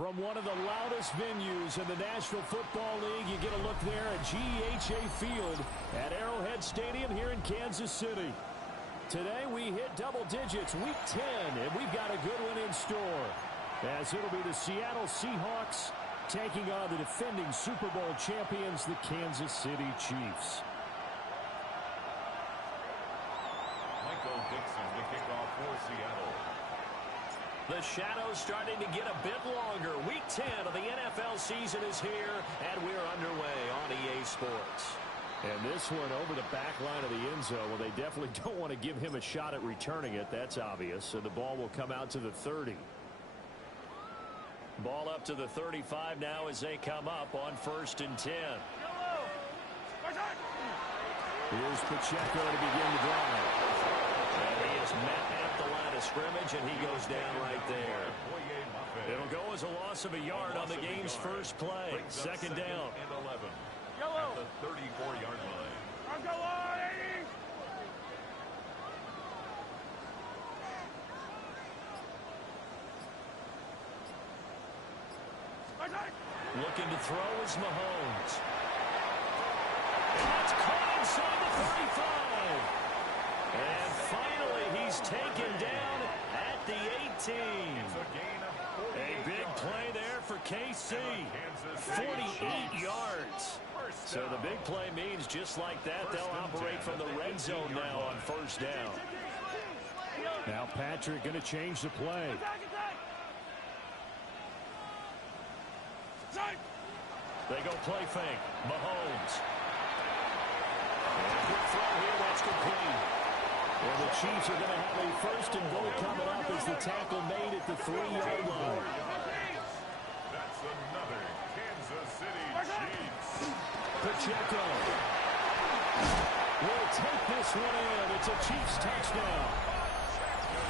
From one of the loudest venues in the National Football League, you get a look there at GEHA Field at Arrowhead Stadium here in Kansas City. Today we hit double digits, week 10, and we've got a good one in store. As it'll be the Seattle Seahawks taking on the defending Super Bowl champions, the Kansas City Chiefs. Michael Dixon, the kickoff for Seattle. The shadow's starting to get a bit longer. Week 10 of the NFL season is here, and we're underway on EA Sports. And this one over the back line of the end zone. Well, they definitely don't want to give him a shot at returning it. That's obvious. So the ball will come out to the 30. Ball up to the 35 now as they come up on 1st and 10. Here's Pacheco to begin the drive. And he is met at the line of scrimmage, and he goes down right there. It'll go as a loss of a yard on the game's first play. Second down. And 11 at the 34-yard line. Looking to throw is Mahomes. And that's caught inside the 35. And finally, he's taken down at the 18. A big play there for KC. 48 yards. So the big play means just like that, they'll operate from the red zone now on 1st down. Now Patrick going to change the play. They go play fake. Mahomes. And a quick throw here, that's complete. Well, the Chiefs are going to have a 1st and goal coming up as the tackle made at the 3-yard line. That's another Kansas City Chiefs. Pacheco will take this one in. It's a Chiefs touchdown.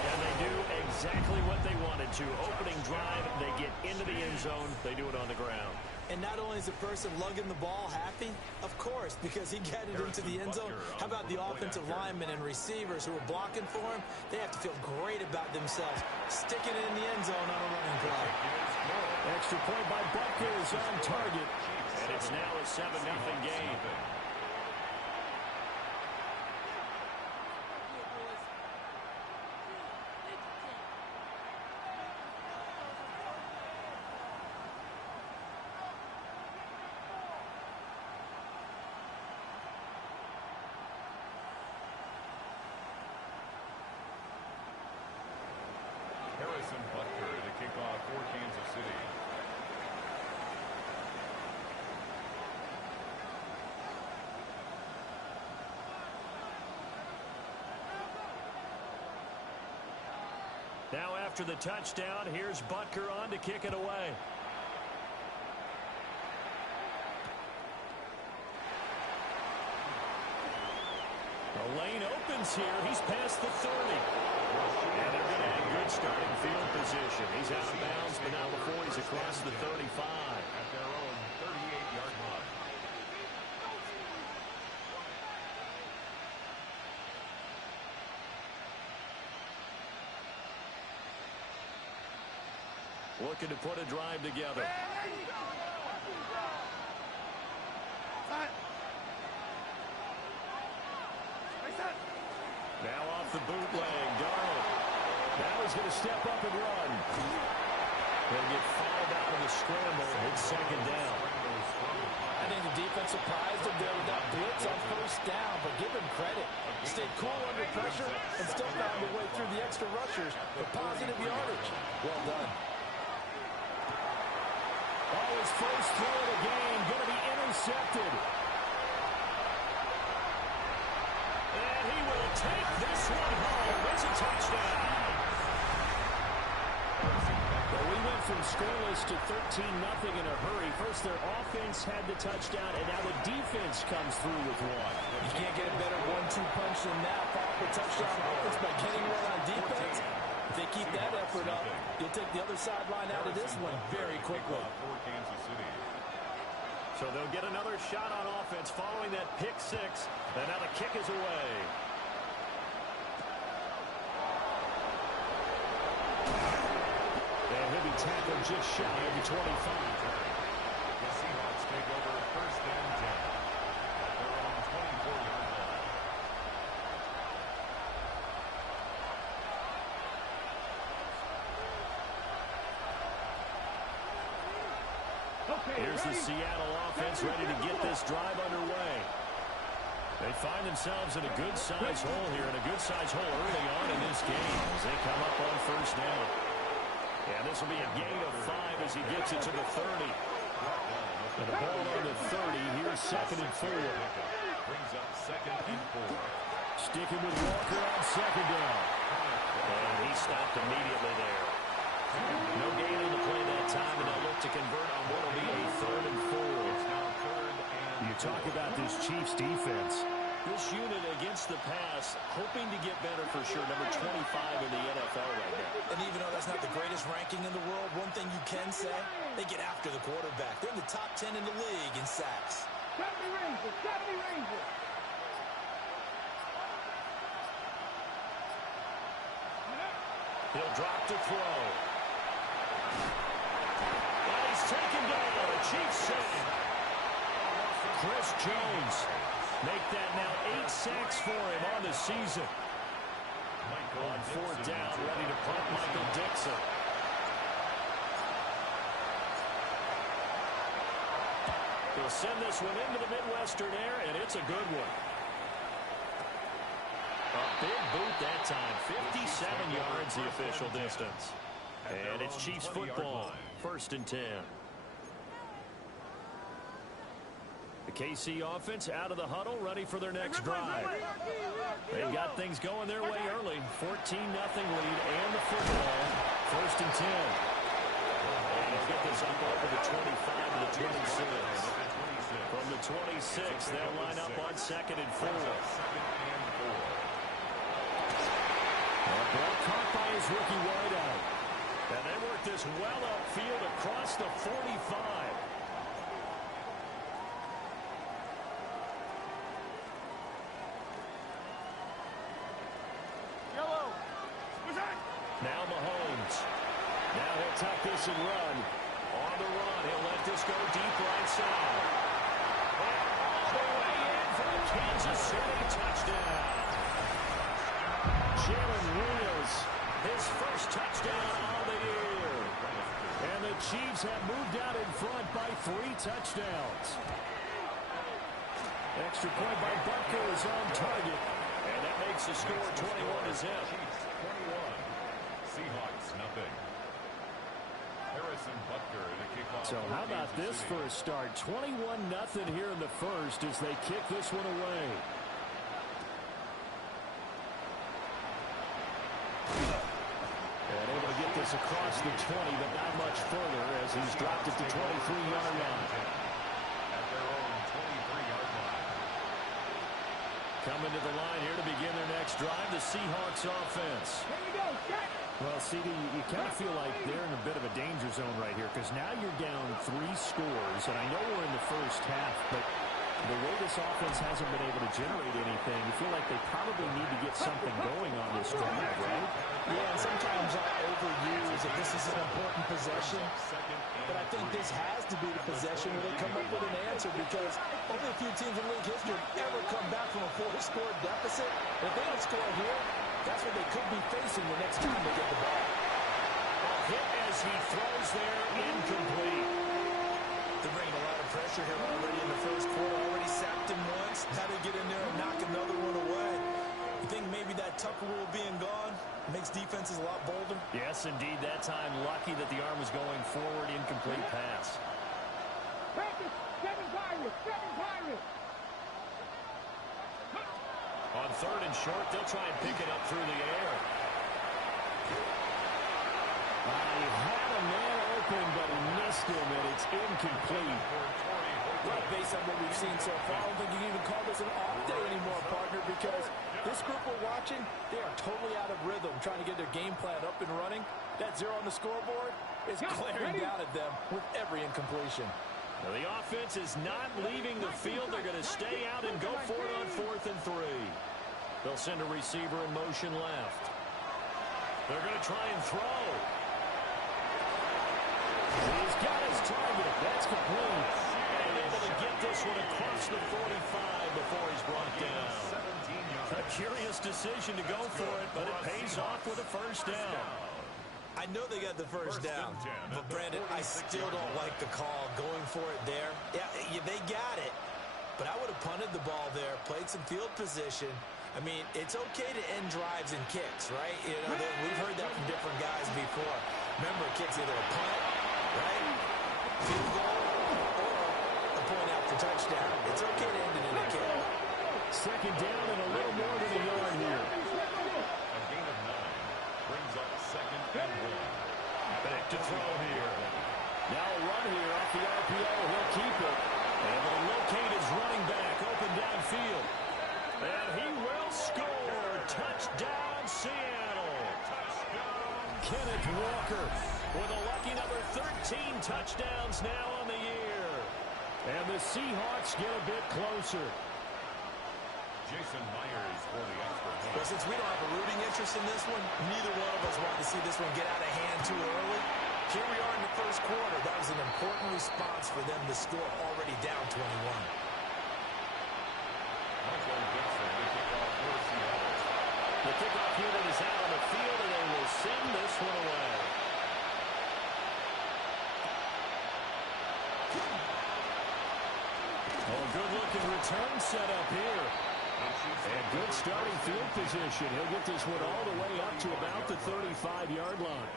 And they do exactly what they wanted to. Opening drive, they get into the end zone. They do it on the ground. And not only is the person lugging the ball happy, of course, because he got it into the end zone. How about the offensive linemen and receivers who are blocking for him? They have to feel great about themselves, sticking it in the end zone on a running play. Extra point by Butker is on target. And it's now a 7-0 game. Butker to kick off for Kansas City. Now after the touchdown, here's Butker on to kick it away. The lane opens here. He's past the 30. And they're going to have good starting field position. He's out of bounds, but now before he's across the 35. At their own 38-yard line. Looking to put a drive together. Now off the bootleg, Darnold. Now he's going to step up and run. They'll get fouled out of the scramble. It's second down. I think the defense surprised him there with that blitz on 1st down, but give him credit. He stayed cool under pressure and still found a way through the extra rushers for positive yardage. Well done. Oh, his first throw of the game going to be intercepted. And he will take this one home. It's a touchdown. Well, we went from scoreless to 13-0 in a hurry. First, their offense had the touchdown, and now the defense comes through with one. You can't get a better 1-2 punch than that. Follow the touchdown offense by getting one on defense. If they keep that effort up, you'll take the other sideline out of this one very quickly. For Kansas City. So they'll get another shot on offense following that pick six. And now the kick is away. And going to be tackled just shy of the 25. The Seahawks take over first and 10 at their own 24-yard line. Here's the Seattle offense ready to get this drive underway. They find themselves in a good-sized hole here, and a good-sized hole early on in this game as they come up on first down. And this will be a gain of 5 as he gets it to the 30. And the ball on the 30. Here's second and 4. Brings up second and 4. Sticking with Walker on second down. And he stopped immediately there. No gain on the play that time, and they'll look to convert on what will be a third and 4. It's now third and You talk about this Chiefs defense. This unit against the pass, hoping to get better for sure. Number 25 in the NFL right now. And even though that's not the greatest ranking in the world, one thing you can say, they get after the quarterback. They're in the top 10 in the league in sacks. He'll drop to throw. And he's taken down. A Chiefs save. Chris Jones. Make that now 8 sacks for him on the season. On fourth down, ready to punt Michael Dixon. He'll send this one into the Midwestern air, and it's a good one. A big boot that time. 57 yards the official distance. And it's Chiefs football. First and 10. The KC offense out of the huddle, ready for their next drive. They've got things going their way early. 14-0 lead and the football. First and 10. And they'll get this up over the 25 to the 26. From the 26, they'll line up on second and 4. Ball caught by his rookie wideout. And they work this well upfield across the 45. Now Mahomes. Now he'll tuck this and run. On the run, he'll let this go deep right side. And all the way in for the Kansas City touchdown. Jalen Williams, his first touchdown of the year. And the Chiefs have moved out in front by 3 touchdowns. Extra point by Butker is on target. And that makes the score 21-0. Seahawks, nothing. Harrison Butker to kick off. So how about this for a start? 21-0 here in the first as they kick this one away. And able to get this across the 20, but not much further as he's dropped it to 23-yard line. At their own 23-yard line. Coming to the line here to begin their next drive, the Seahawks offense. Well, CD, you kind of feel like they're in a bit of a danger zone right here because now you're down 3 scores, and I know we're in the first half, but the way this offense hasn't been able to generate anything, you feel like they probably need to get something going on this drive, right? Yeah, and sometimes I overuse that this is an important possession, but I think this has to be the possession where they come up with an answer because only a few teams in league history have ever come back from a 4-score deficit. If they don't score here, that's what they could be facing the next time they get the ball. A hit as he throws there, incomplete. They're bringing a lot of pressure here already in the first quarter. Already sacked him once. How to get in there and knock another one away. You think maybe that Tucker rule being gone makes defenses a lot bolder? Yes, indeed. That time, lucky that the arm was going forward. Incomplete pass. On third and short, they'll try and pick it up through the air. He had a man open, but he missed him, and it's incomplete. Well, based on what we've seen so far, I don't think you can even call this an off day anymore, partner, because this group we're watching, they are totally out of rhythm, trying to get their game plan up and running. That 0 on the scoreboard is glaring down at them with every incompletion. Now, the offense is not leaving the field. They're going to stay out and go for it on 4th and 3. They'll send a receiver in motion left. They're going to try and throw. got his target. That's complete. And able to get this one across the 45 before he's brought down. A curious decision to go for it, but it pays off with a first down. I know they got the first down, but Brandon, I still don't like the call going for it there. Yeah, they got it, but I would have punted the ball there, played some field position. I mean, it's okay to end drives and kicks, right? You know, we've heard that from different guys before. Remember, a kick's either a punt, right, field goal, or a point after touchdown. It's okay to end it in a kick. Second down and a little more than a yard here. A gain of 9 brings up second and 1. Back to throw here. Now a run here off the RPO. He'll keep it. And will locate his running back open downfield. And he will score. Touchdown, Seattle. Kenneth Walker with a lucky number 13 touchdowns now on the year. And the Seahawks get a bit closer. Jason Myers for the extra point. Well, since we don't have a rooting interest in this one, neither one of us want to see this one get out of hand too early. Here we are in the first quarter. That was an important response for them to score already down 21. Michael Dixon to kick off for Seattle. The kickoff unit is out on the field, and they will send this one away. Oh, good-looking return set up here. And good starting field position. He'll get this one all the way up to about the 35-yard line.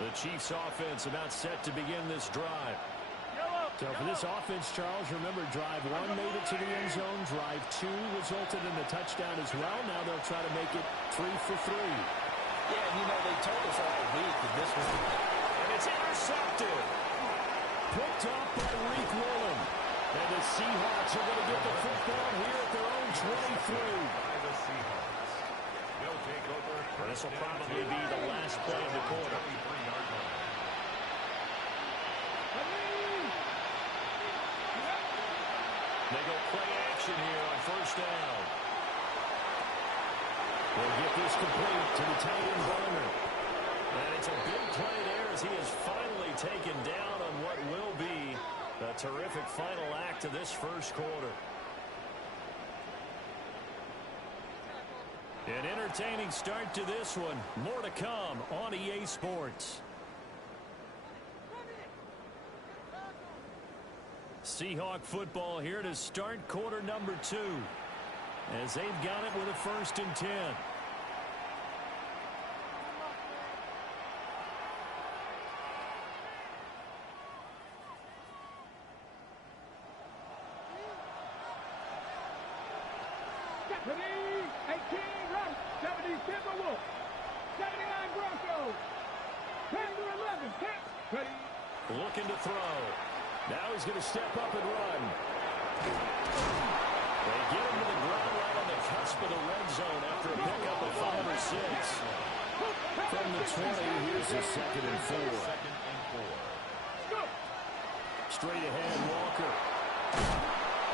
The Chiefs offense about set to begin this drive. So for this offense, Charles, remember drive 1 made it to the end zone. Drive 2 resulted in a touchdown as well. Now they'll try to make it 3 for 3. Yeah, and you know, they told us all week that this was the... And it's intercepted. Picked off by Reek Woolen. And the Seahawks are going to get the football here at their own 23. By the Seahawks. They'll take over. This will probably be the last play of the quarter. 33-yard line. They go play action here on first down. They'll get this complete to the tight end Varner. And it's a big play there as he is finally taken down on what will be a terrific final act of this first quarter. An entertaining start to this one. More to come on EA Sports. Seahawk football here to start quarter number 2. As they've got it with a 1st and 10. Stephanie, 18, run. 70, Timberwolves. 79, Broncos. 10 to 11, Pep. Ready. Looking to throw. Now he's going to step up and run. They get him to the ground right on the cusp of the red zone after a pickup of 5 or 6. From the 20, here's the 2nd and 4. Straight ahead, Walker.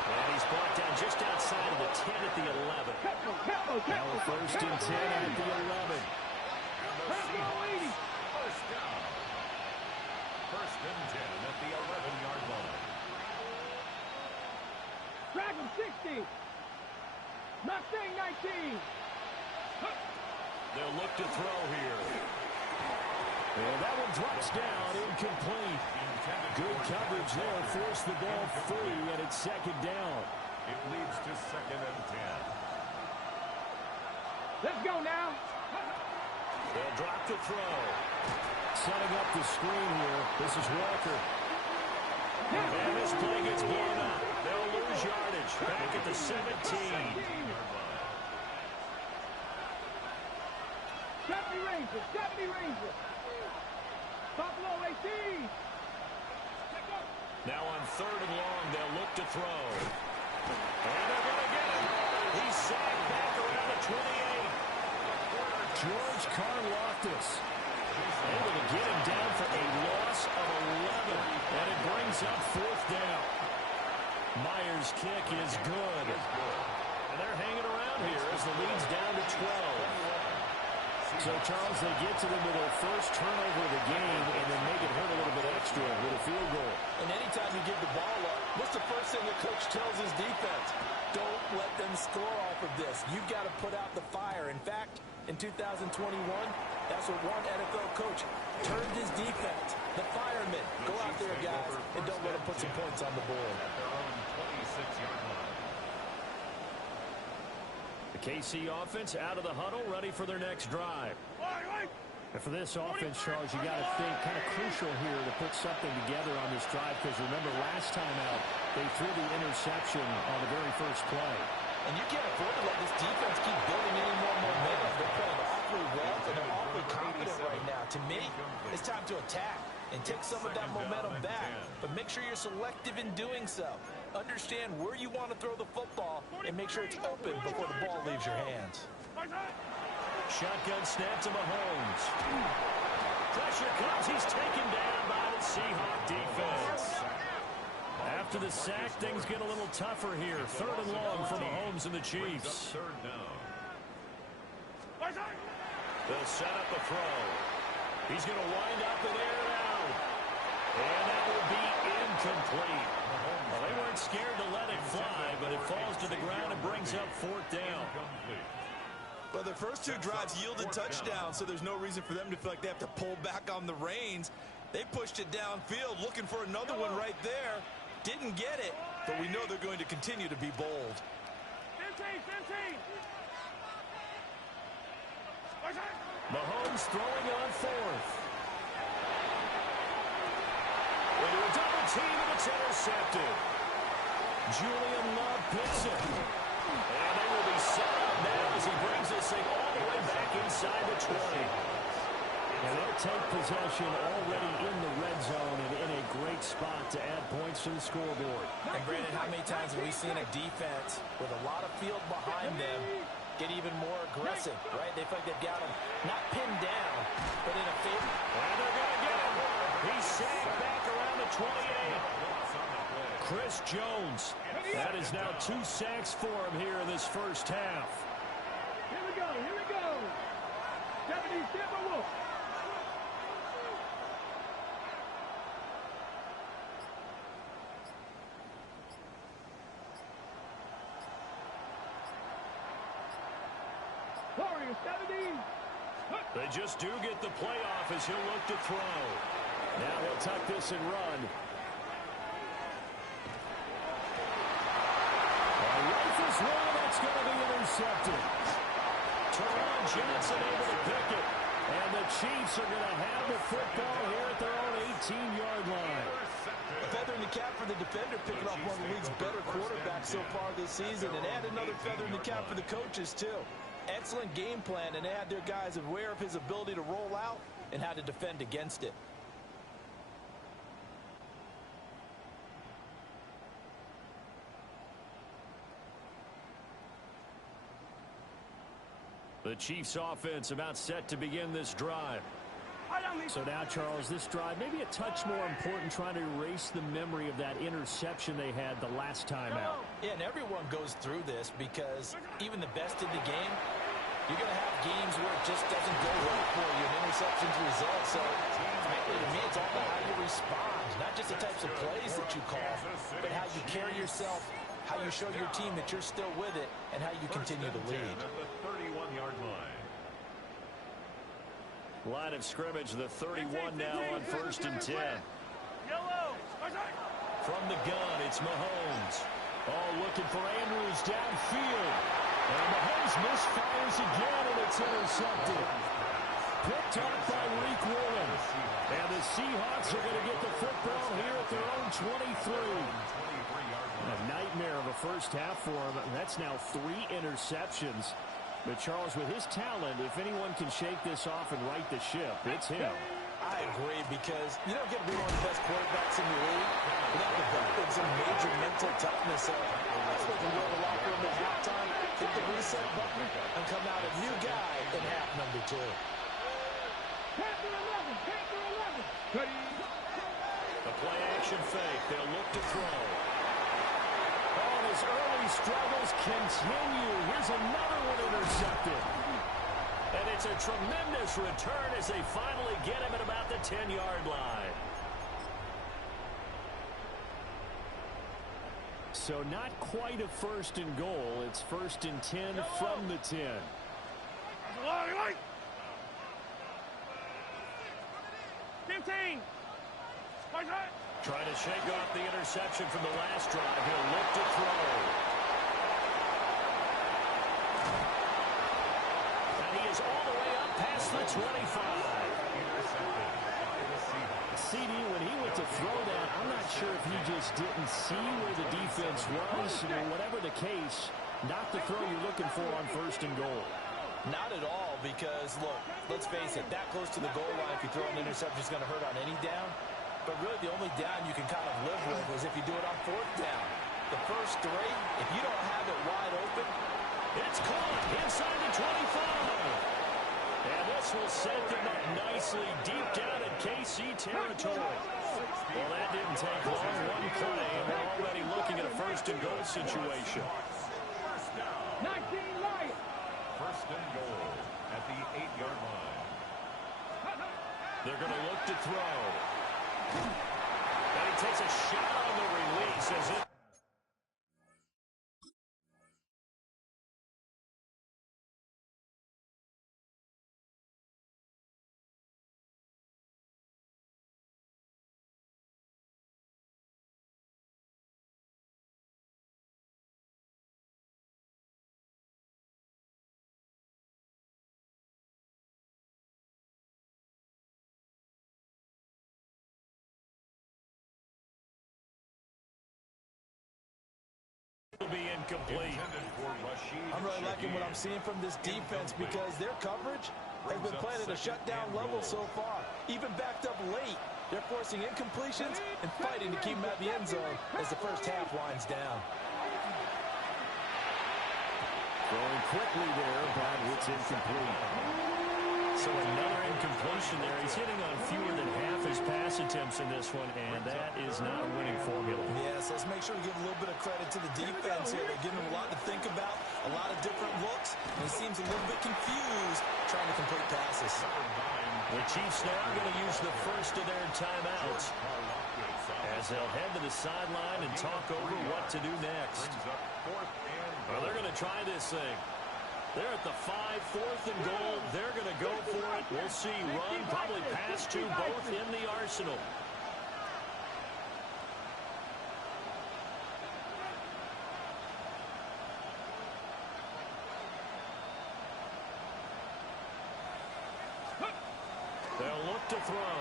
And he's brought down just outside of the 10 at the 11. Now a 1st and 10 at the 11. First down. 1st and 10 at the 11-yard line. Dragon 60. Mustang 19. They'll look to throw here. And that one drops down, incomplete. Good coverage there, forced the ball free, and it's 2nd down. It leads to 2nd and 10. Let's go now. They'll drop the throw. Setting up the screen here. This is Walker. And this play gets blown up. They'll lose yardage. Back at the 17. 70 Rangers. 70 Rangers. Buffalo 18. Now on 3rd and long, they'll look to throw. And they're going to get him. He's sacked back around the 28. George Karlaftis able to get him down for a loss of 11. And it brings up 4th down. Myers' kick is good. And they're hanging around here as the lead's down to 12. So, Charles, they get to them with their first turnover of the game and then make it hurt a little bit extra with a field goal. And anytime you give the ball up, what's the first thing the coach tells his defense? Don't let them score off of this. You've got to put out the fire. In fact, in 2021, that's what one NFL coach turned his defense. The firemen. Go out there, guys, and don't let them put some points on the board. At their own 26-yard line. The KC offense out of the huddle, ready for their next drive. And for this offense, Charles, you got to think kind of crucial here to put something together on this drive, because remember last time out, they threw the interception on the very first play. And you can't afford to let this defense keep building any more momentum. They're playing awfully well, and they're awfully confident right now. To me, it's time to attack and take some of that momentum back. But make sure you're selective in doing so. Understand where you want to throw the football and make sure it's open before the ball leaves your hands. Shotgun snap to Mahomes. Pressure comes. He's taken down by the Seahawks defense. After the sack, things get a little tougher here. 3rd and long for Mahomes and the Chiefs. Third down. They'll set up a throw. He's going to wind up and air it out. And that will be incomplete. Well, they weren't scared to let it fly, but it falls to the ground and brings up 4th down. Well, their first 2 drives yielded touchdowns, so there's no reason for them to feel like they have to pull back on the reins. They pushed it downfield, looking for another one right there. Didn't get it, but we know they're going to continue to be bold. Mahomes throwing on 4th. Into a double team, and it's intercepted. Julian Love picks it. And they will be set up now as he brings this thing all the way back inside the 20. And they'll take possession already in the red zone and in a great spot to add points to the scoreboard. And Brandon, how many times have we seen a defense with a lot of field behind them get even more aggressive, right? They feel like they've got him not pinned down, but in a favor. And they're going to get him. He's sacked back around the 28. Chris Jones. That is now 2 sacks for him here in this first half. Here we go, here we go. Japanese Timberwolf. Warriors 17. They just do get the playoff as he'll look to throw. Now he'll tuck this and run. Rifles one, that's going to be intercepted. Teron Johnson able to pick it. And the Chiefs are going to have the football here at their own 18-yard line. A feather in the cap for the defender, picking off one of the league's better quarterbacks so far this season. And add another feather in the cap for the coaches, too. Excellent game plan, and they had their guys aware of his ability to roll out and how to defend against it. The Chiefs offense about set to begin this drive. So now, Charles, this drive may be a touch more important, trying to erase the memory of that interception they had the last time out. Yeah, and everyone goes through this because even the best in the game, you're going to have games where it just doesn't go right for you, and interceptions result. So, frankly, to me, it's all about how you respond, not just the types of plays that you call, but how you carry yourself, how you show your team that you're still with it, and how you continue to lead. At the 31-yard line. Line of scrimmage, the 31 now on 1st and 10. From the gun, it's Mahomes. Oh, looking for Andrews downfield. And Mahomes misfires again, and it's intercepted. Picked up by Reek Williams. And the Seahawks are going to get the football here at their own 23. A nightmare of a first half for him. That's now 3 interceptions. But, Charles, with his talent, if anyone can shake this off and right the ship, it's him. I agree, because you don't get to be one of the best quarterbacks in the league without developing some major mental toughness. So that's what can go to the locker room at halftime, hit the reset button, and come out a new guy in half number 2. Panther 11, Panther 11. The play action fake. They'll look to throw. Oh, and his early struggles continue. Here's another one intercepted. And it's a tremendous return as they finally get him at about the 10-yard line. So not quite a first and goal. It's first and 10 from the 10. Trying to shake off the interception from the last drive. He'll look to throw. And he is all the way up past the 25. CD, when he went to throw that, I'm not sure if he just didn't see where the defense was, or whatever the case, not the throw you're looking for on first and goal. Not at all, because, look, let's face it, that close to the goal line, if you throw an interception, is going to hurt on any down. But really, the only down you can kind of live with is if you do it on fourth down. The first three, if you don't have it wide open, it's caught inside the 25. And this will set them up nicely deep down in KC territory. Well, that didn't take long. One play, and we're already looking at a first and goal situation. 19 Lions. First and goal at the 8-yard line. They're going to look to throw. And he takes a shot on the release as it. Will be incomplete. I'm really liking what I'm seeing from this defense because their coverage has been playing at a shutdown level so far. Even backed up late, they're forcing incompletions and fighting to keep them at the end zone as the first half winds down. Throwing quickly there, but it's incomplete. So another incompletion there. He's hitting on fewer than half his pass attempts in this one, and that is not a winning formula. Yes, let's make sure we give a little bit of credit to the defense here. They're giving him a lot to think about, a lot of different looks, and he seems a little bit confused trying to complete passes. The Chiefs now going to use the first of their timeouts as they'll head to the sideline and talk over what to do next. Well, they're going to try this thing. They're at the 5, fourth and goal. They're going to go for it. We'll see. Run, probably pass to both in the arsenal. They'll look to throw.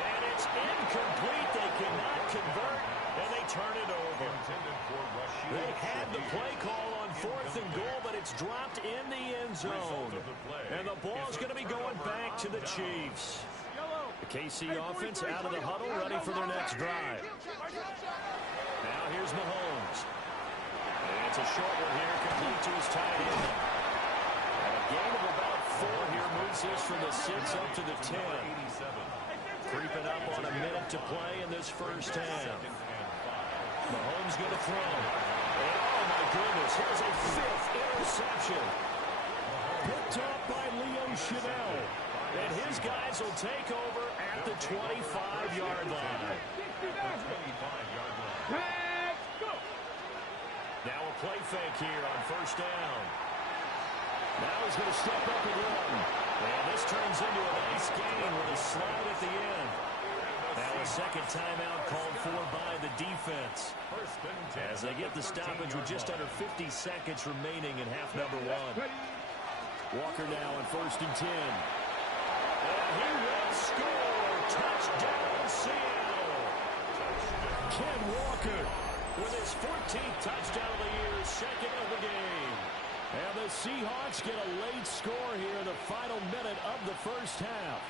And it's incomplete. They cannot convert, and they turn it over. They had the play call on fourth and goal, but it's dropped in the end zone. And the ball's going to be going back to the Chiefs. The KC offense out of the huddle, ready for their next drive. Now here's Mahomes. And it's a short one here, complete to his tight end. And a gain of about 4 here moves this from the 6 up to the 10. Creeping up on a minute to play in this first half. Mahomes going to throw. And oh, my goodness, here's a 5th interception. Picked up by Leo Chanel. And his guys will take over at the 25-yard line. Now a play fake here on first down. Now he's going to step up and run. And this turns into a nice gain with a slide at the end. Now a second timeout called for by the defense. As they get the stoppage with just under 50 seconds remaining in half number 1. Walker now on first and 10. And he will score. Touchdown, Seattle. Ken Walker with his 14th touchdown of the year, second of the game. And the Seahawks get a late score here in the final minute of the first half.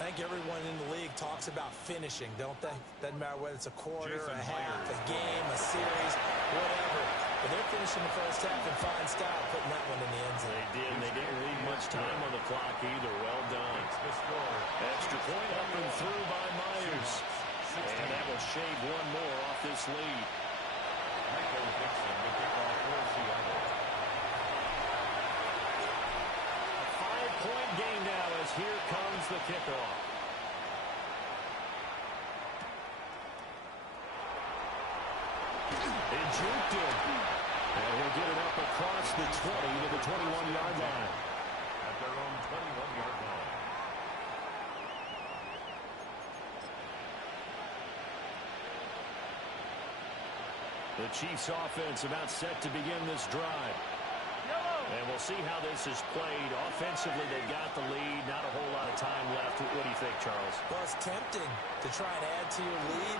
I think everyone in the league talks about finishing, don't they? Doesn't matter whether it's a quarter, a half, a game, a series, whatever. But they're finishing the first half in fine style, putting that one in the end zone. They did, and they didn't leave much time on the clock either. Well done. Extra point up and through by Myers. And that will shave one more off this lead. Michael Dixon to kick off for Seattle. A 5-point game now as here comes the kickoff. He juked it. And he'll get it up across the 20 to the 21-yard line. At their own 21-yard line. The Chiefs offense about set to begin this drive. And we'll see how this is played. Offensively, they've got the lead. Not a whole lot of time left. What do you think, Charles? Well, it's tempting to try and add to your lead,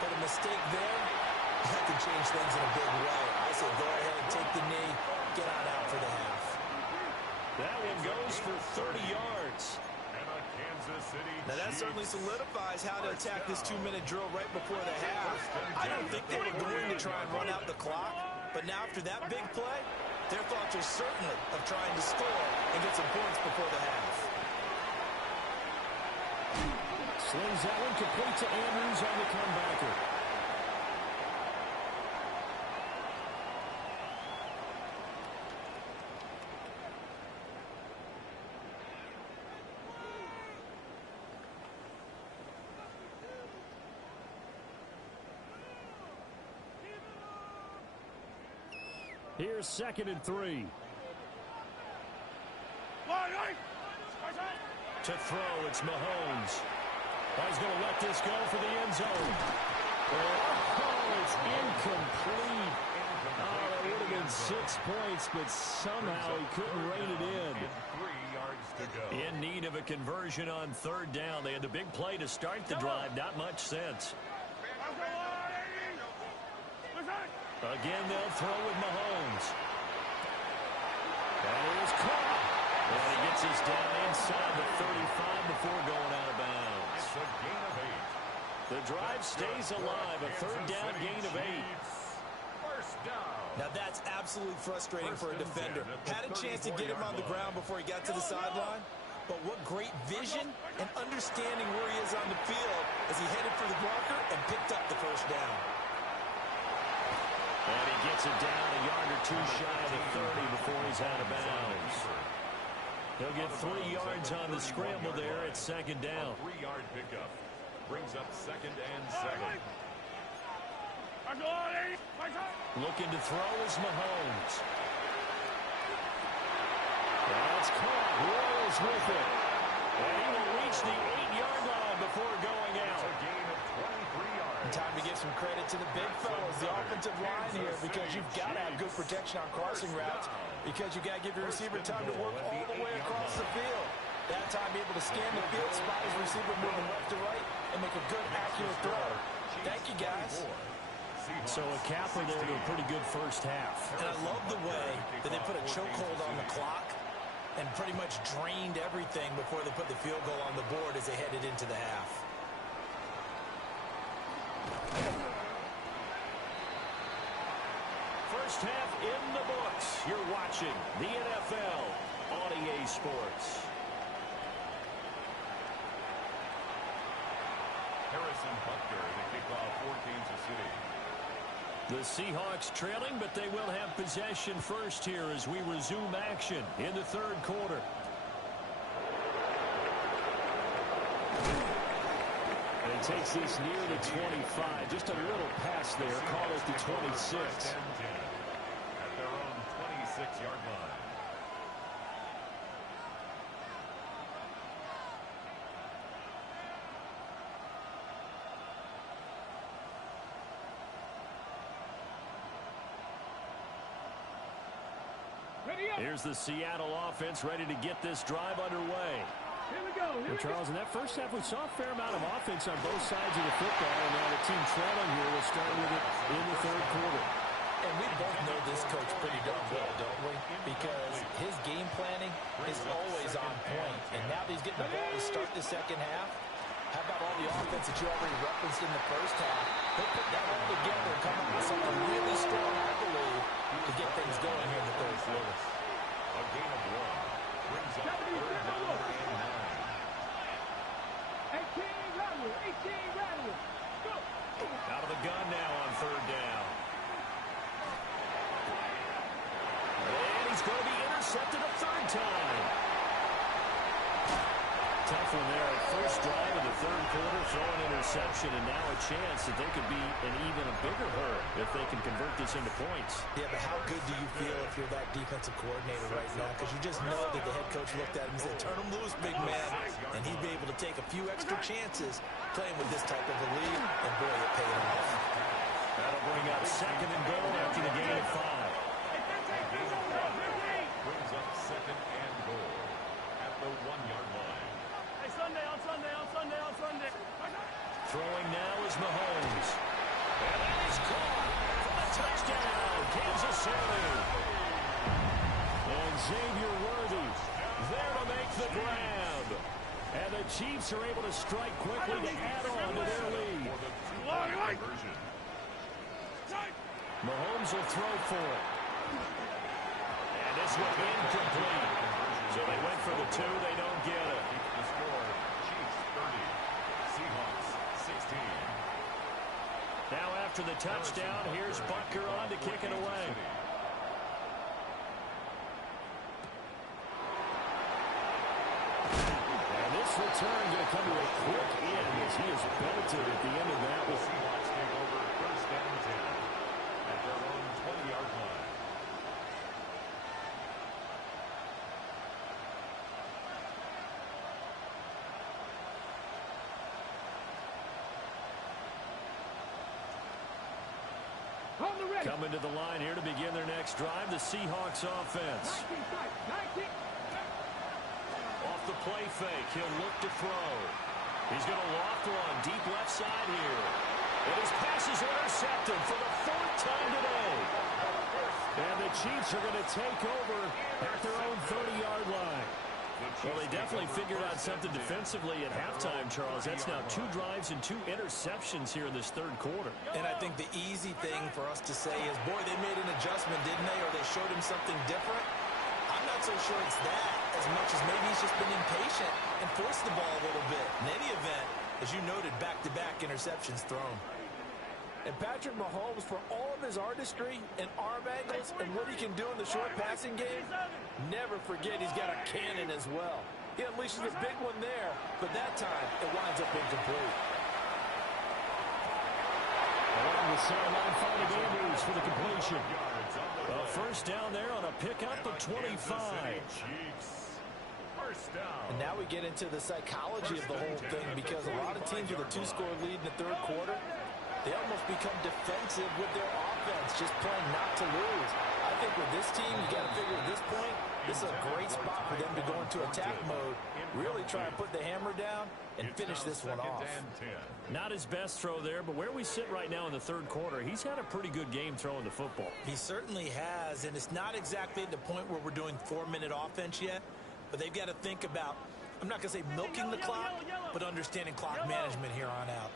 but a mistake there, that could change things in a big way. I say go ahead and take the knee, get on out for the half. That one goes for 30 yards. And a Kansas City Now that certainly solidifies how to attack this 2-minute drill right before the half. I don't think they were going to try and run out the clock, but now after that big play, their thoughts are certainly of trying to score and get some points before the half. Slings that one complete to Andrews on the comebacker. Here's 2nd and 3. To throw, it's Mahomes. He's going to let this go for the end zone. Oh, it's incomplete. Oh, that would have been 6 points, but somehow he couldn't rein it in. 3 yards to go. In need of a conversion on 3rd down. They had the big play to start the drive. Not much sense. Again, they'll throw with Mahomes. That is caught. And he gets us down inside the 35 before going out of bounds. It's a gain of 8. The drive stays alive. A 3rd down gain of 8. First down. Now that's absolutely frustrating for a defender. Had a chance to get him on the ground before he got to the sideline, but what great vision and understanding where he is on the field as he headed for the blocker and picked up the first down. And he gets it down a yard or two shy of the 30 before he's out of bounds. He'll get 3 yards on the scramble there at 2nd down. 3-yard pickup brings up 2nd and 7. Looking to throw is Mahomes. That's caught. Royals with it. And he will reach the 8-yard line before going out. It's a gain of 23 yards. Time to give some credit to the big fellas, the offensive line here, because you've got to have good protection on crossing routes, because you've got to give your receiver time to work all the way across the field. That time, be able to scan the field, spot his receiver moving left to right, and make a good, accurate throw. Thank you, guys. So a capper there to a pretty good first half. And I love the way that they put a chokehold on the clock and pretty much drained everything before they put the field goal on the board as they headed into the half. First half in the books. You're watching the NFL on EA Sports. Harrison Butker to kick off for Kansas City. The Seahawks trailing, but they will have possession first here as we resume action in the 3rd quarter. And it takes this near the 25. Just a little pass there. Call it the 26. At their own 26-yard line. Here's the Seattle offense ready to get this drive underway. Here we go. Well, Charles, in that first half, we saw a fair amount of offense on both sides of the football, and now the team trailing here will start with it in the 3rd quarter. And we both know this coach pretty darn well, don't we? Because his game planning is always on point. And now that he's getting the ball to start the 2nd half, how about all the offense that you already referenced in the first half? He'll put that all together and come up with something really strong, I believe, to get things going here in the 3rd quarter. A gain of 1 brings up 3rd down and 9. 18 Radler. time. Tough one there. First drive of the third quarter, throw an interception, and now a chance that they could be in even a bigger hurt if they can convert this into points. Yeah, but how good do you feel if you're that defensive coordinator right now? Because you just know that the head coach looked at him and said, turn him loose, big man. And he'd be able to take a few extra chances playing with this type of a lead, and boy, it paid off. That'll bring up second and goal after the gain of 5. Brings up second and goal at the 1-yard line. On Sunday. Throwing now is Mahomes. And that is caught for the touchdown, Kansas City. And Xavier Worthy there to make the grab. And the Chiefs are able to strike quickly to add on to their lead. Mahomes will throw for it. And this one incomplete. So they went for the 2. They don't get it. The score, Chiefs 30, Seahawks 16. Now after the touchdown, here's Butker on to kick it away. And this return going to come to a quick end as he is belted at the end of that one. Seahawks take over first and 10 at their own 20-yard line. Coming to the line here to begin their next drive, the Seahawks offense. Off the play fake, he'll look to throw. He's going to loft one, deep left side here. And his pass is intercepted for the 4th time today. And the Chiefs are going to take over at their own 30-yard line. Well, they definitely figured out something defensively at halftime, Charles. That's now 2 drives and 2 interceptions here in this third quarter. And I think the easy thing for us to say is, boy, they made an adjustment, didn't they? Or they showed him something different. I'm not so sure it's that as much as maybe he's just been impatient and forced the ball a little bit. In any event, as you noted, back-to-back interceptions thrown. And Patrick Mahomes, for all of his artistry and arm angles and what he can do in the short passing game, never forget he's got a cannon as well. He unleashes a big one there, but that time it winds up incomplete. Along the sideline, finding Andrews for the completion. A first down there on a pickup of 25. And now we get into the psychology of the whole thing, because a lot of teams with a 2-score lead in the third quarter, they almost become defensive with their offense, just playing not to lose. I think with this team, you got to figure at this point, this is a great spot for them to go into attack mode, really try and put the hammer down and finish this one off. Not his best throw there, but where we sit right now in the third quarter, he's had a pretty good game throwing the football. He certainly has, and it's not exactly at the point where we're doing 4-minute offense yet, but they've got to think about, I'm not going to say milking the clock, but understanding clock management here on out.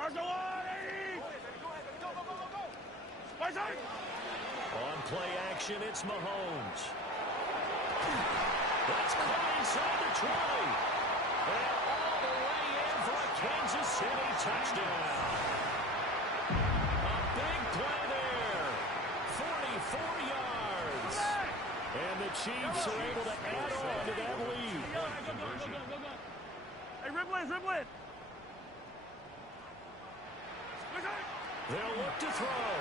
On play action, it's Mahomes. That's caught inside the 20. And all the way in for a Kansas City touchdown. A big play there. 44 yards. And the Chiefs are able to add on to that lead. Hey, rip it. They'll look to throw.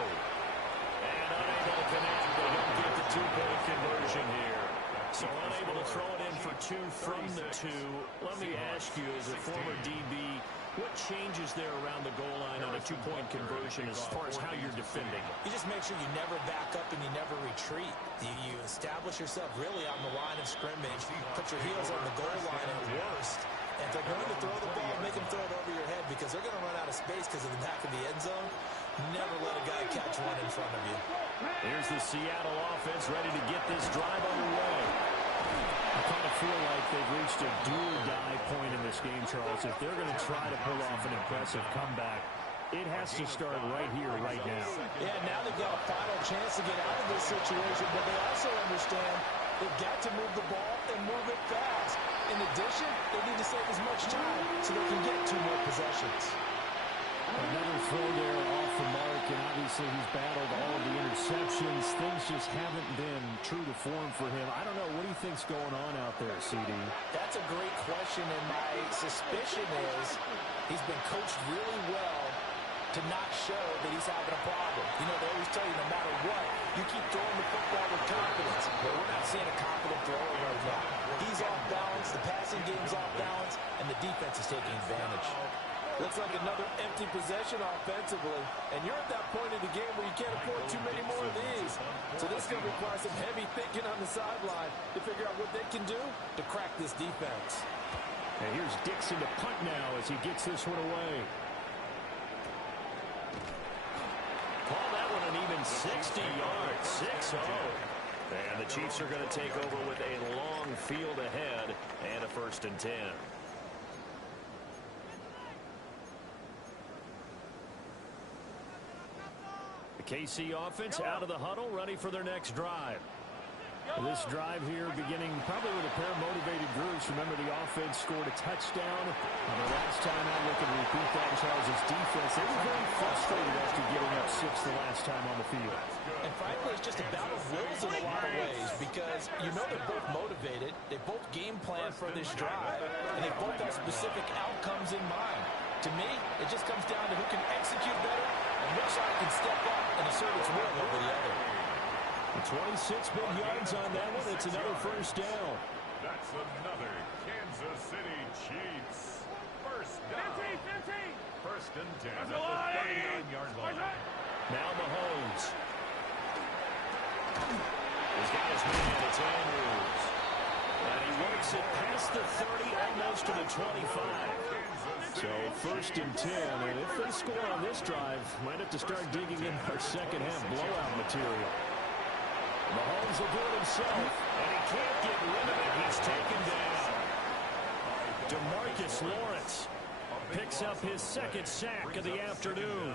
And unable to connect. They don't get the 2-point conversion here. So unable to throw it in for 2 from the 2. Let me ask you, as a former DB, what changes there around the goal line on a 2-point conversion as far as how you're defending? You just make sure you never back up and you never retreat. You establish yourself really on the line of scrimmage, put your heels on the goal line at worst. And if they're going to throw the ball, make them throw it over your head, because they're going to run out of space because of the back of the end zone. Never let a guy catch one in front of you. Here's the Seattle offense ready to get this drive underway. I kind of feel like they've reached a do-or-die point in this game, Charles. If they're going to try to pull off an impressive comeback, it has to start right here, right now. Yeah, now they've got a final chance to get out of this situation, but they also understand they've got to move the ball and move it fast. In addition, they need to save as much time so they can get 2 more possessions. Another throw there off the mark, and obviously he's battled all of the interceptions. Things just haven't been true to form for him. I don't know. What do you think's going on out there, CD? That's a great question, and my suspicion is he's been coached really well to not show that he's having a problem. You know, they always tell you no matter what, you keep throwing the football with confidence. But we're not seeing a confident thrower right now. He's off balance, the passing game's off balance, and the defense is taking advantage. Looks like another empty possession offensively. And you're at that point in the game where you can't afford too many more of these. So this is going to require some heavy thinking on the sideline to figure out what they can do to crack this defense. And here's Dixon to punt now as he gets this one away. Call that one an even 60 yards, 6-0. And the Chiefs are going to take over with a long field ahead and a 1st and 10. KC offense out of the huddle, ready for their next drive. This drive here beginning probably with a pair of motivated groups. Remember, the offense scored a touchdown. And the last time out, looking to repeat that in Charles' defense. They were very frustrated after giving up 6 the last time on the field. And frankly, it's just a battle of wills in a lot of ways because you know they're both motivated. They both game plan for this drive, and they both have specific outcomes in mind. To me, it just comes down to who can execute better and which side can step up and assert its will over the other. 26 big yards on that one. It's another 1st down. That's another Kansas City Chiefs 1st down. 1st and 10 at the 39-yard line. Now Mahomes. He's got his man. It's Andrews. And he works it past the 30, almost to the 25. So 1st and 10, and if they score on this drive, might have to start digging in our second half blowout material. Mahomes will do it himself, and he can't get rid of it. He's taken down. DeMarcus Lawrence picks up his 2nd sack of the afternoon.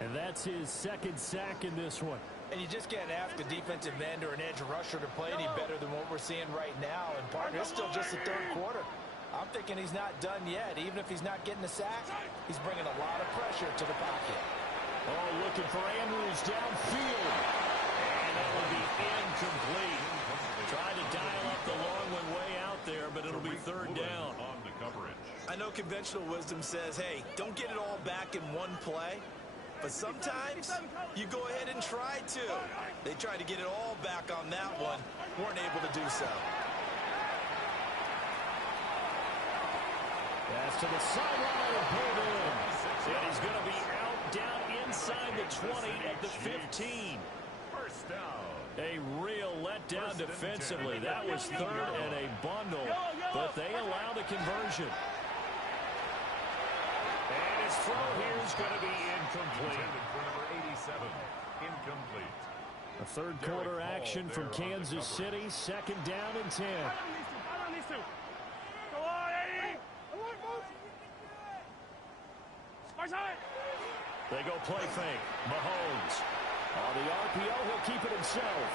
And that's his 2nd sack in this one. And you just can't ask a defensive end or an edge rusher to play any better than what we're seeing right now. And partner, it's still just the 3rd quarter. I'm thinking he's not done yet. Even if he's not getting a sack, he's bringing a lot of pressure to the pocket. Oh, looking for Andrews downfield. And that will be incomplete. Tried to dial up the long one way out there, but it'll be 3rd down. On the coverage. I know conventional wisdom says, hey, don't get it all back in one play. But sometimes you go ahead and try to. They tried to get it all back on that one. Weren't able to do so. Pass to the sideline and pulled in. And he's going to be out down inside the 20 at the 15. 1st down. A real letdown defensively. That was 3rd and a bundle, but they allow the conversion. And his throw here is going to be incomplete. Intended for number 87. Incomplete. A 3rd quarter action from Kansas City. 2nd down and 10. They go play fake. Mahomes. On the RPO, he'll keep it himself.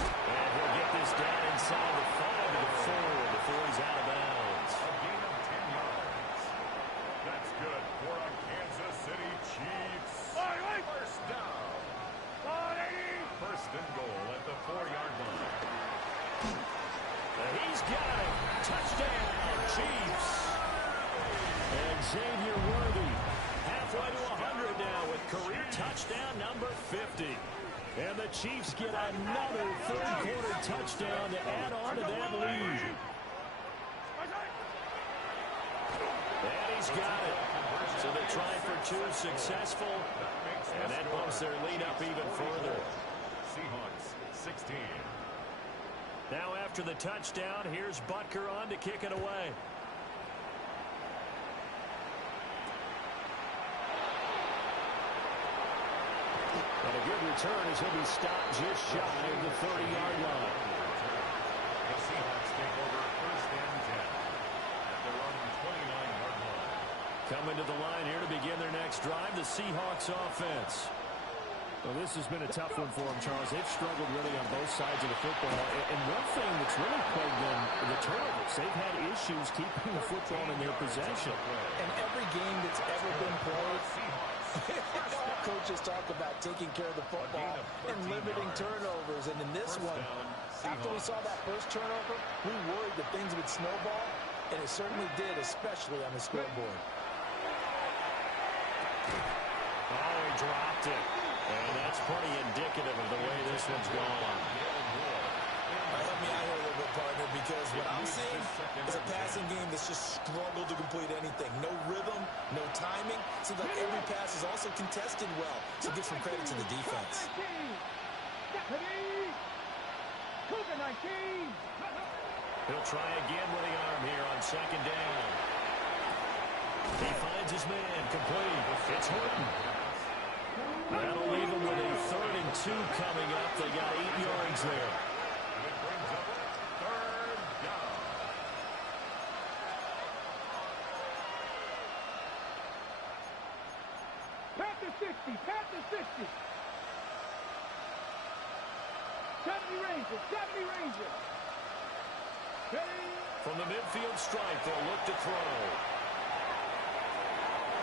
And he'll get this down inside the 5 to the 4 before he's out of bounds. A gain of 10 yards. That's good for a Kansas City Chiefs 1st down. 1st and goal at the 4-yard line. And he's got it. Touchdown, Chiefs. And Xavier Worthy halfway to 100 now with career touchdown number 50. And the Chiefs get another 3rd quarter touchdown to add on to that lead. And he's got it. So they try for 2 successful. And that bumps their lead up even further. Seahawks 16. Now after the touchdown, here's Butker on to kick it away. And a good return as he'll be stopped just shy of the 30-yard line. The Seahawks take over 1st and 10 at their own 29-yard line. Coming to the line here to begin their next drive, the Seahawks offense. Well, this has been a tough one for them, Charles. They've struggled really on both sides of the football. And one thing that's really plagued them, the turnovers. Seahawks, they've had issues keeping the football in their possession. And every game that's ever been played, all coaches talk about taking care of the football and limiting turnovers. And in this one, after we saw that first turnover, we worried that things would snowball, and it certainly did, especially on the scoreboard. Oh, he dropped it. And that's pretty indicative of the way this one's gone. Help me out here a little bit, partner, because what I'm seeing is a passing game that's just struggled to complete anything. No rhythm, no timing. Seems like every pass is also contested well. So give some credit to the defense. He'll try again with the arm here on second down. He finds his man complete. It's Horton. That'll leave him with a 3rd and 2 coming up. They got 8 yards there. It brings up 3rd down. Panther 60, Panther 60. 70 Rangers, 70 Rangers. From the midfield stripe, they'll look to throw.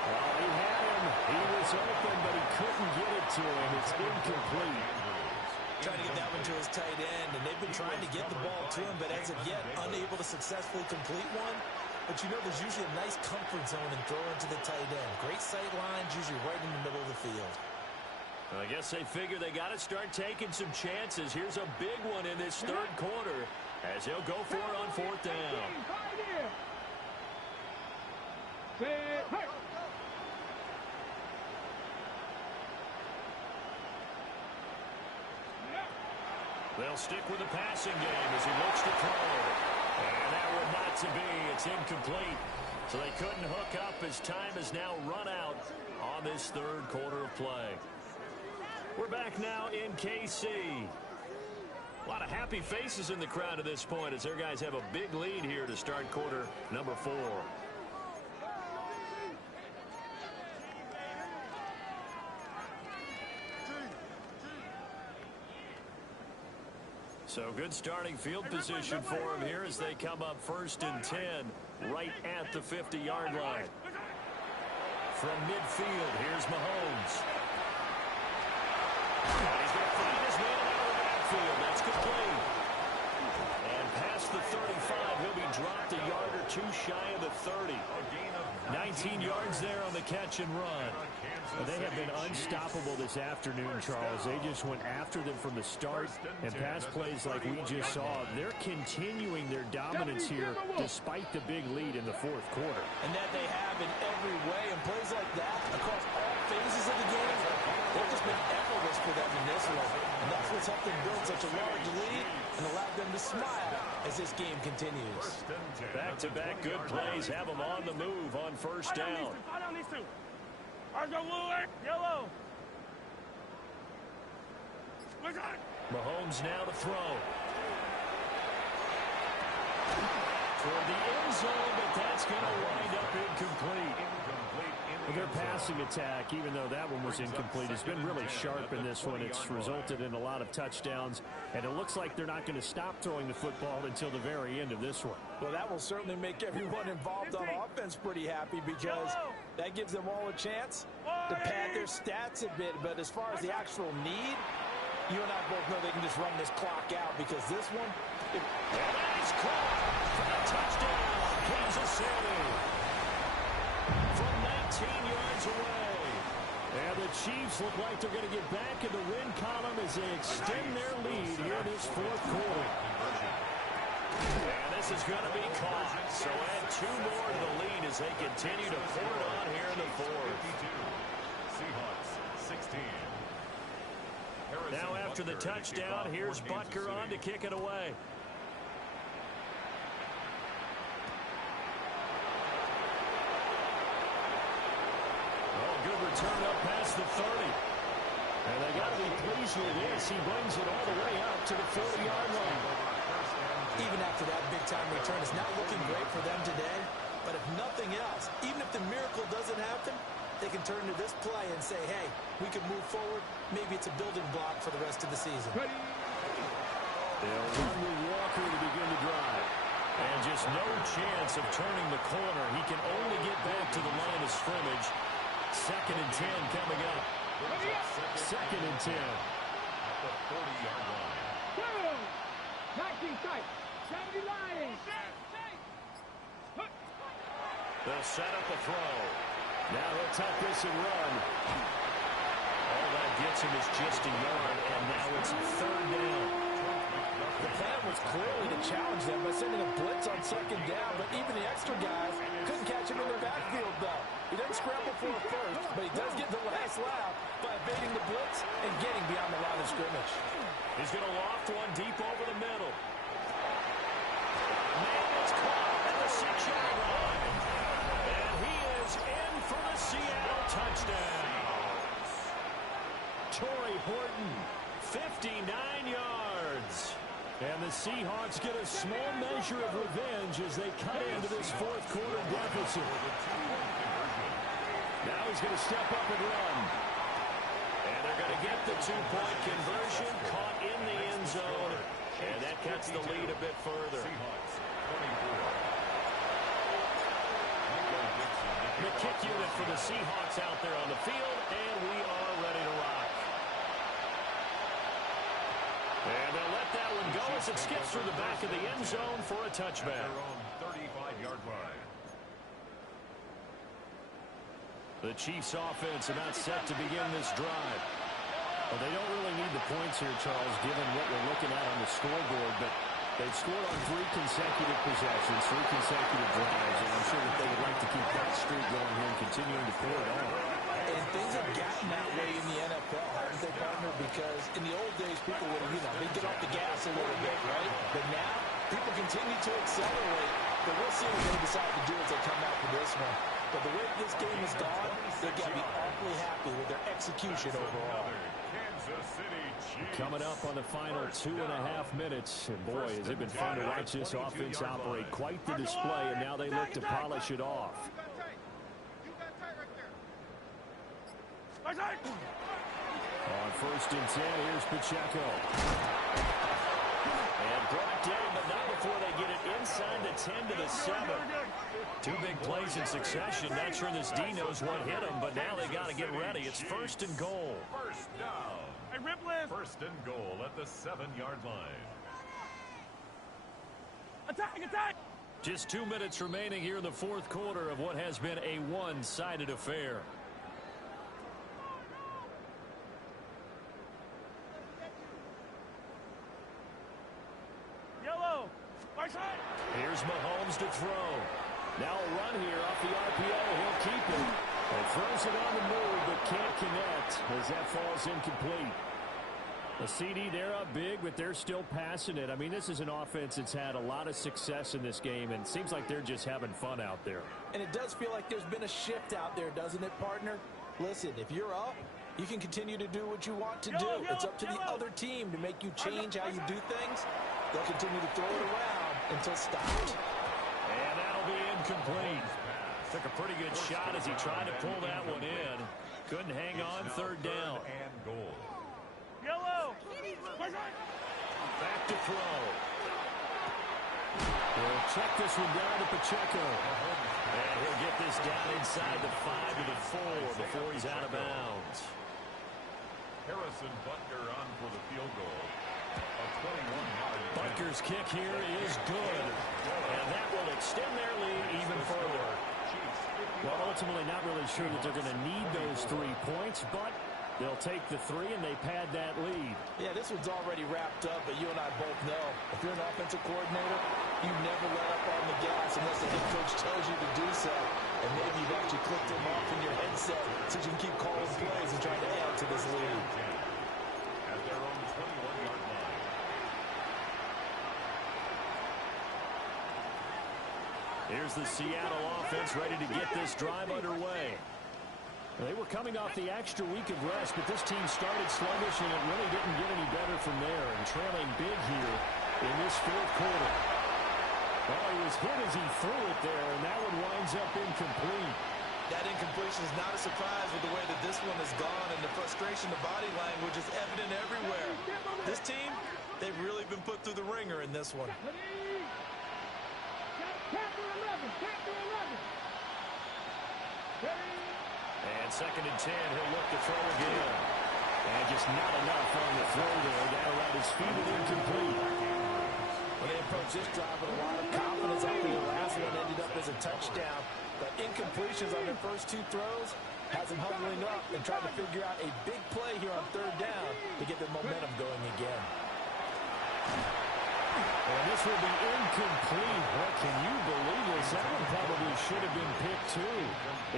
Well, he had him. He was open, but he couldn't get it to him. It's incomplete. Trying to get that one to his tight end, and they've been trying to get the ball to him, but as of yet, unable to successfully complete one. But you know there's usually a nice comfort zone in throwing to the tight end. Great sight lines, usually right in the middle of the field. Well, I guess they figure they got to start taking some chances. Here's a big one in this 3rd quarter as he'll go for it on 4th down. They'll stick with the passing game as he looks to throw. And that would not to be. It's incomplete. So they couldn't hook up as time has now run out on this 3rd quarter of play. We're back now in KC. A lot of happy faces in the crowd at this point as their guys have a big lead here to start quarter number 4. So good starting field position for them here as they come up 1st and 10 right at the 50-yard line. From midfield, here's Mahomes. And he's going to find his man out of the backfield. That's complete. And past the 35, he'll be dropped a yard or 2 shy of the 30. 19 yards there on the catch and run. Well, they have been unstoppable this afternoon, Charles. They just went after them from the start, and pass plays like we just saw. They're continuing their dominance here despite the big lead in the 4th quarter. And that they have in every way. And plays like that across all phases of the game, they've just been effortless for them in this one. And that's what's helped them build such a large lead and allowed them to smile as this game continues. Back-to-back good plays have them on the move on 1st down. Yellow. Mahomes now to throw. Toward the end zone, but that's going to wind up incomplete. Well, their passing attack, even though that one was incomplete, has been really sharp in this one. It's resulted in a lot of touchdowns, and it looks like they're not going to stop throwing the football until the very end of this one. Well, that will certainly make everyone involved on offense pretty happy because that gives them all a chance to pad their stats a bit. But as far as the actual need, you and I both know they can just run this clock out because this one... And he's caught for a touchdown, Kansas City. From 19 yards away. And the Chiefs look like they're going to get back in the win column as they extend their lead here in this 4th quarter. And this is going to be caught. So add 2 more to the lead as they continue to pour it on here in the 4th. Seahawks 16. Now after the touchdown, here's Butker on to kick it away. Good return up past the 30. And they got to be pleased with this. He brings it all the way up to the 40-yard line. Even after that big-time return, it's not looking great for them today. But if nothing else, even if the miracle doesn't happen, they can turn to this play and say, hey, we can move forward. Maybe it's a building block for the rest of the season. They'll run with Walker to begin the drive. And just no chance of turning the corner. He can only get back to the line of scrimmage. 2nd and 10 coming up. 2nd and 10. At the 40-yard line. 19 tight. 70 Lions. They'll set up a throw. Now he'll tuck this and run. All that gets him is just a yard, and now it's 3rd down. The plan was clearly to challenge them by sending a blitz on 2nd down, but even the extra guys couldn't catch him in the backfield, though. He doesn't scramble for a first, but he does get the last laugh by evading the blitz and getting beyond the line of scrimmage. He's going to loft one deep over the middle. Man, it's caught at the 6-yard line. And he is in for the Seattle touchdown. Torrey Horton, 59 yards. And the Seahawks get a small measure of revenge as they cut into this 4th quarter deficit. Now he's going to step up and run. And they're going to get the 2-point conversion, caught in the end zone. And that cuts the lead a bit further. The kick unit for the Seahawks out there on the field, and we are ready to rock. And they'll let that one go as it skips through the back of the end zone for a touchback. 35-yard line. The Chiefs offense about set to begin this drive. Well, they don't really need the points here, Charles, given what we're looking at on the scoreboard, but they've scored on 3 consecutive possessions, 3 consecutive drives, and I'm sure that they would like to keep that streak going here and continuing to pour it on. And things have gotten that way in the NFL, haven't they, partner? Because in the old days, people would, they'd get off the gas a little bit, right? But now, people continue to accelerate. But we'll see what they decide to do as they come out for this one. But the way this game has gone, they've got to be awfully happy with their execution overall. Kansas City Chiefs. Coming up on the final 2.5 minutes. And boy, has it been fun to watch this offense operate. Quite the display, and now they look to polish it off. On 1st and 10, here's Pacheco. And brought down, but not before they get it inside the 10 to the 7. 2 big plays in succession. Not sure this D knows what hit him, but now they got to get ready. It's 1st and goal. 1st down. Hey, Ripley. 1st and goal at the 7-yard line. Attack, attack. Just 2 minutes remaining here in the 4th quarter of what has been a one-sided affair. Yellow. Right side. Here's Mahomes to throw. Now a run here off the RPO. He'll keep it. And throws it on the move, but can't connect as that falls incomplete. A CD, they're up big, but they're still passing it. I mean, this is an offense that's had a lot of success in this game, and it seems like they're just having fun out there. And it does feel like there's been a shift out there, doesn't it, partner? Listen, if you're up, you can continue to do what you want to do. It's up to the other team to make you change how you do things. They'll continue to throw it around until stopped. And that'll be incomplete. Took a pretty good shot as he tried to pull that one in. Couldn't hang on. 3rd down. And goal. Yellow. Back to throw. We'll check this one down to Pacheco. And he'll get this down inside the 5 to the 4 before he's out of bounds. Harrison Butker on for the field goal. A 21-yard. Butker's kick here is good. And that will extend their lead even further. Well, ultimately not really sure that they're going to need those 3 points, but they'll take the 3 and they pad that lead. Yeah, this one's already wrapped up, but you and I both know if you're an offensive coordinator, you never let up on the gas unless the head coach tells you to do so. And maybe you've actually clicked them off in your headset so you can keep calling plays and trying to add to this lead. At their own 21-yard line. Here's the Seattle offense ready to get this drive underway. They were coming off the extra week of rest, but this team started sluggish, and it really didn't get any better from there, and trailing big here in this 4th quarter. Well, he was hit as he threw it there, and that one winds up incomplete. That incompletion is not a surprise with the way that this one has gone, and the frustration, the body language is evident everywhere. This team, they've really been put through the ringer in this one. second and 10. He'll look to throw again. And just not enough on the throw there. Down around his feet and incomplete. Well, they approached this drive with a lot of confidence after the last one ended up as a touchdown. But incompletions on their first two throws has them huddling up and trying to figure out a big play here on third down to get their momentum going again. And this will be incomplete. What can you believe this? That one probably should have been picked too.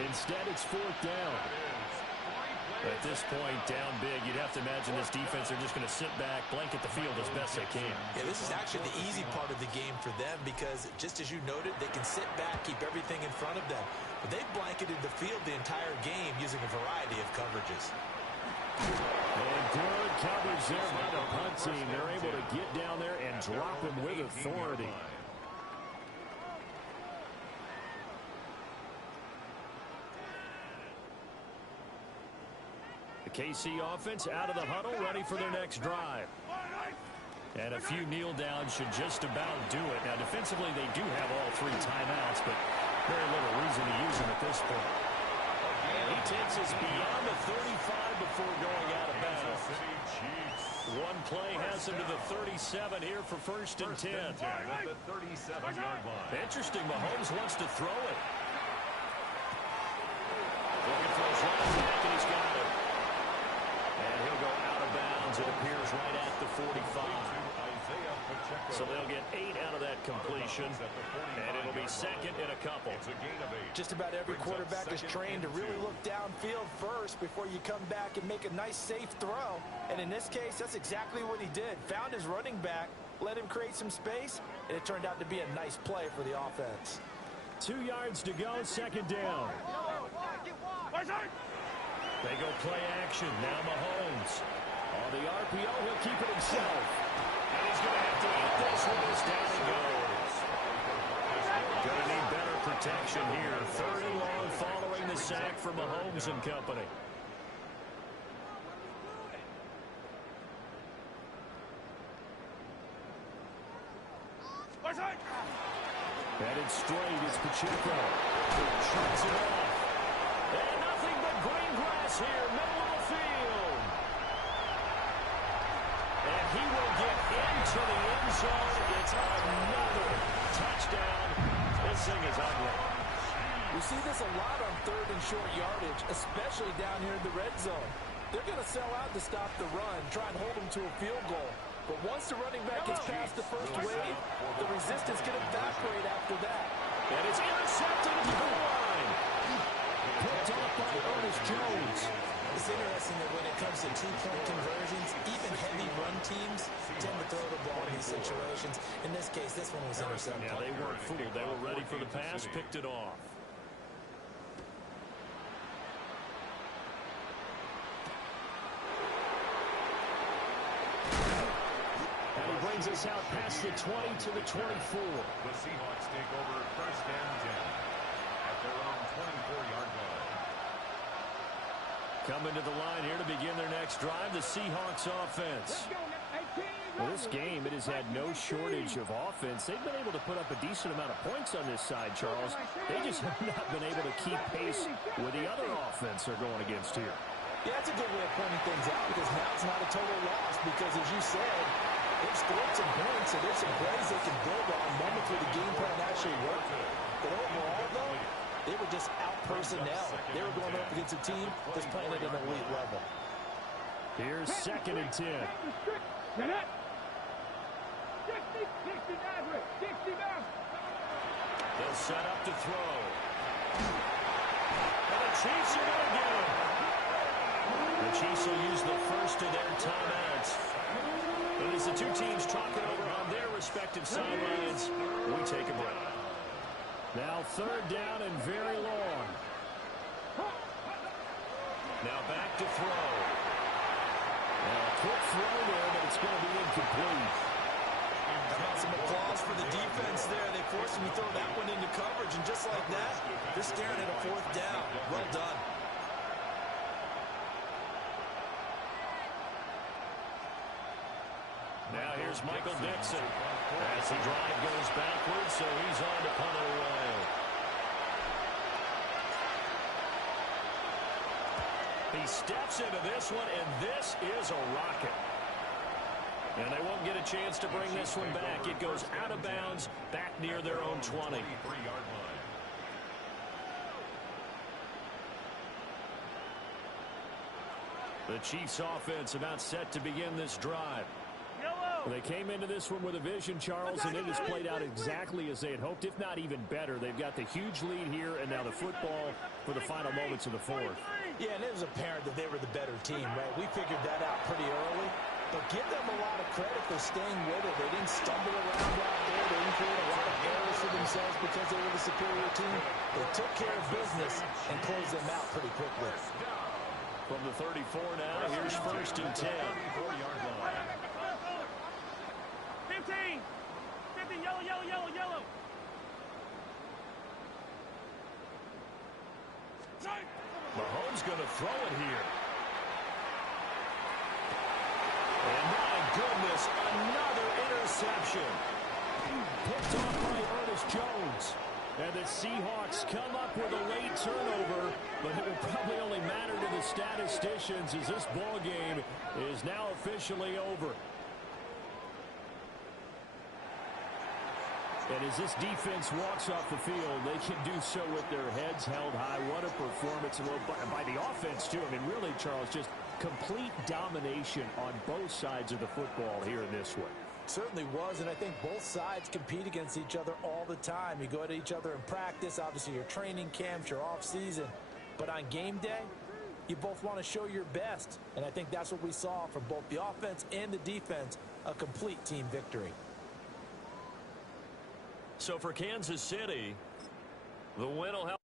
Instead, it's fourth down. At this point, down big, you'd have to imagine this defense, they're just going to sit back, blanket the field as best they can. Yeah, this is actually the easy part of the game for them because, just as you noted, they can sit back, keep everything in front of them. But they've blanketed the field the entire game using a variety of coverages. And good coverage there by the punt team. They're able to get down there and drop him with authority. The KC offense out of the huddle, ready for their next drive. And a few kneel downs should just about do it. Now, defensively, they do have all three timeouts, but very little reason to use them at this point. He takes us beyond the 35 before going out of bounds. One play has him to the 37 here for first and 10. At the 37-yard line. Interesting, Mahomes wants to throw it. Looking for his running back, and he's got it. And he'll go out of bounds. It appears right at the 45. So they'll get 8 out of that completion, and it'll be second and a couple. Just about every quarterback is trained to really look downfield first before you come back and make a nice, safe throw. And in this case, that's exactly what he did. Found his running back, let him create some space, and it turned out to be a nice play for the offense. 2 yards to go, second down. They go play action. Now Mahomes. On the RPO, he'll keep it himself. And he's going to have to eat this one as down he goes. Going to need better protection here. Third and long following the sack from Mahomes and company. Headed straight is Pacheco. Chucks it off. And nothing but green grass here, middle of the field. And he will get into the end zone. It's another touchdown. This thing is ugly. We see this a lot on third and short yardage, especially down here in the red zone. They're going to sell out to stop the run, try and hold them to a field goal. But once the running back gets past the first wave, the resistance can evaporate after that. And it's intercepted at the goal line. Picked off by Ernest Jones. It's interesting that when it comes to two-point conversions, even heavy run teams tend to throw the ball in these situations. In this case, this one was intercepted. Yeah, they weren't fooled. They were ready for the pass, picked it off. Brings us out past the 20 to the 24. The Seahawks take over first and 10 at their own 24-yard line. Coming to the line here to begin their next drive, the Seahawks offense. Well, this game, it has had no shortage of offense. They've been able to put up a decent amount of points on this side, Charles. They just have not been able to keep pace with the other offense they're going against here. Yeah, that's a good way of pointing things out because now it's not a total loss because, as you said, they've scored some points, so there's some plays they can build on moments where the game plan actually worked. But overall, though, they were just out personnel. They were going up against a team that's playing at an elite level. Here's second and 10. They'll set up to throw. And the Chiefs are going to get him. The Chiefs will use the first of their timeouts. And as the two teams talking over on their respective sidelines, we take a break. Now third down and very long. Now back to throw. Now a quick throw there, but it's going to be incomplete. How about some applause for the defense there? They forced him to throw that one into coverage, and just like that, they're staring at a fourth down. Well done. Now here's Michael Dixon. As the drive goes backwards, so he's on to punt it away. He steps into this one, and this is a rocket. And they won't get a chance to bring this one back. It goes out of bounds back near their own 20. The Chiefs offense about set to begin this drive. They came into this one with a vision, Charles, and it has played out exactly as they had hoped, if not even better. They've got the huge lead here, and now the football for the final moments of the fourth. Yeah, and it was apparent that they were the better team, right? We figured that out pretty early. But give them a lot of credit for staying with it. They didn't stumble around out there. They didn't create a lot of errors for themselves because they were the superior team. They took care of business and closed them out pretty quickly. From the 34 now, here's 1st and 10. 15, yellow, yellow, yellow, yellow. Mahomes going to throw it here. And my goodness, another interception. Picked off by Ernest Jones. And the Seahawks come up with a late turnover, but it will probably only matter to the statisticians as this ball game is now officially over. And as this defense walks off the field, they can do so with their heads held high. What a performance by the offense, too. I mean, really, Charles, just complete domination on both sides of the football here in this one. Certainly was, and I think both sides compete against each other all the time. You go at each other in practice, obviously your training camps, your off season. But on game day, you both want to show your best. And I think that's what we saw from both the offense and the defense, a complete team victory. So for Kansas City, the win will help